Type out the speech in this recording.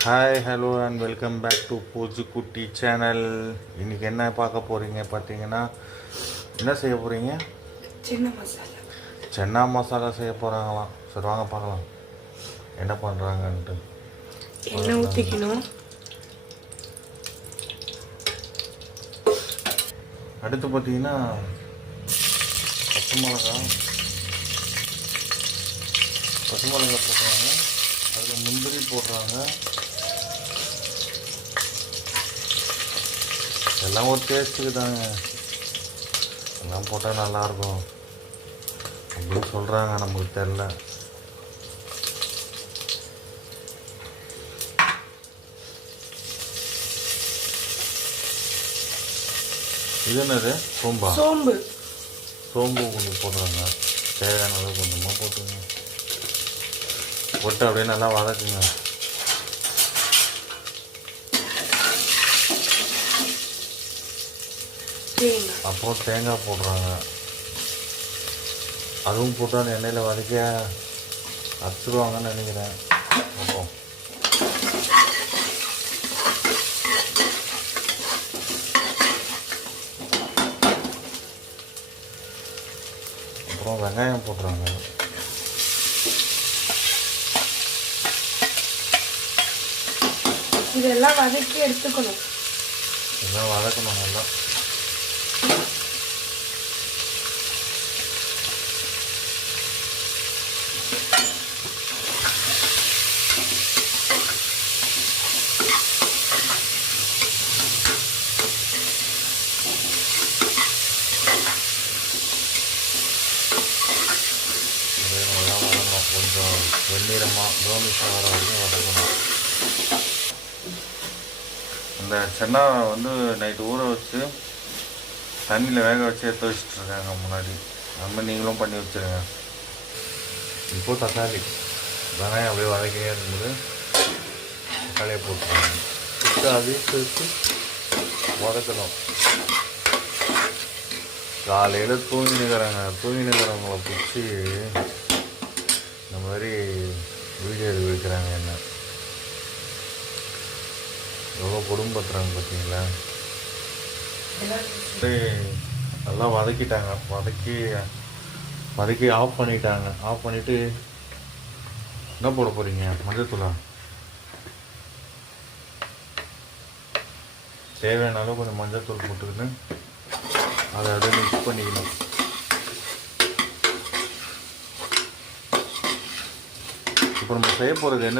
Hi hello and welcome back to Pooju Kutty channel இன்றைக்கி என்ன பார்க்க போகிறீங்க பார்த்தீங்கன்னா என்ன செய்ய போகிறீங்க சின்ன மசாலா சென்னா மசாலா செய்ய போகிறாங்களாம் சரி வாங்க பார்க்கலாம். என்ன பண்ணுறாங்கன்ட்டு எண்ணெய் ஊற்றிக்கணும் அடுத்து பார்த்தீங்கன்னா பச்சை மிளகா பச்சை மிளகா போடுறாங்க அதில் முந்திரி போடுறாங்க. எல்லாம் ஒரு டேஸ்ட்டுக்கு தாங்க. எல்லாம் போட்டால் நல்லாயிருக்கும் அப்படின்னு சொல்கிறாங்க நமக்கு தெரில இது என்னது? சோம்பா? சோம்பு. சோம்பு கொஞ்சம் போடுறாங்க. தேவையான அளவு கொஞ்சமாக போட்டுங்க போட்டு அப்படியே நல்லா வதக்குங்க. அப்புறம் தேங்காய் போடுறாங்க. அதுவும் போட்டு அந்த எண்ணெயில் வதக்கி அரைச்சிடுவாங்கன்னு நினைக்கிறேன். அப்புறம் அப்புறம் வெங்காயம் போடுறாங்க. இதெல்லாம் வதக்கி எடுத்துக்கணும். இதெல்லாம் வதக்கணும் நல்லா. நல்லா கொஞ்சம் வெந்நீரமாக ப்ரௌனிஷாக வர வரைக்கும் வதக்கணும் இந்த சென்னா வந்து நைட்டு ஊற வச்சு தண்ணியில் வேக வச்சு எடுத்து வச்சுட்ருக்காங்க முன்னாடி. நம்ம மாதிரி நீங்களும் பண்ணி வச்சுருங்க. இப்போ தக்காளி. வெங்காயம் அப்படியே வதக்கியே இருக்கும்போது தக்காளியை போட்டுருவாங்க போட்டு அதையும் வச்சு வதக்கணும். காலையில் தூங்கி நிற்கிறாங்க தூங்கி நிற்கிறவங்கள பிடிச்சி இந்த மாதிரி வீடியோ எடுக்க வைக்கிறாங்க என்ன? எவ்வளோ குடும்பத்துறாங்க பார்த்தீங்களா? நல்லா வதக்கிட்டாங்க. வதக்கி வதக்கி ஆஃப் பண்ணிட்டாங்க. ஆஃப் பண்ணிவிட்டு என்ன போட போகிறீங்க மஞ்சத்தூளா தேவையான அளவு கொஞ்சம் மஞ்சத்தூள் போட்டுக்கிட்டு அதை அப்படியே மிக்ஸ் பண்ணிக்கணும். இப்போ நம்ம செய்ய போகிறது என்ன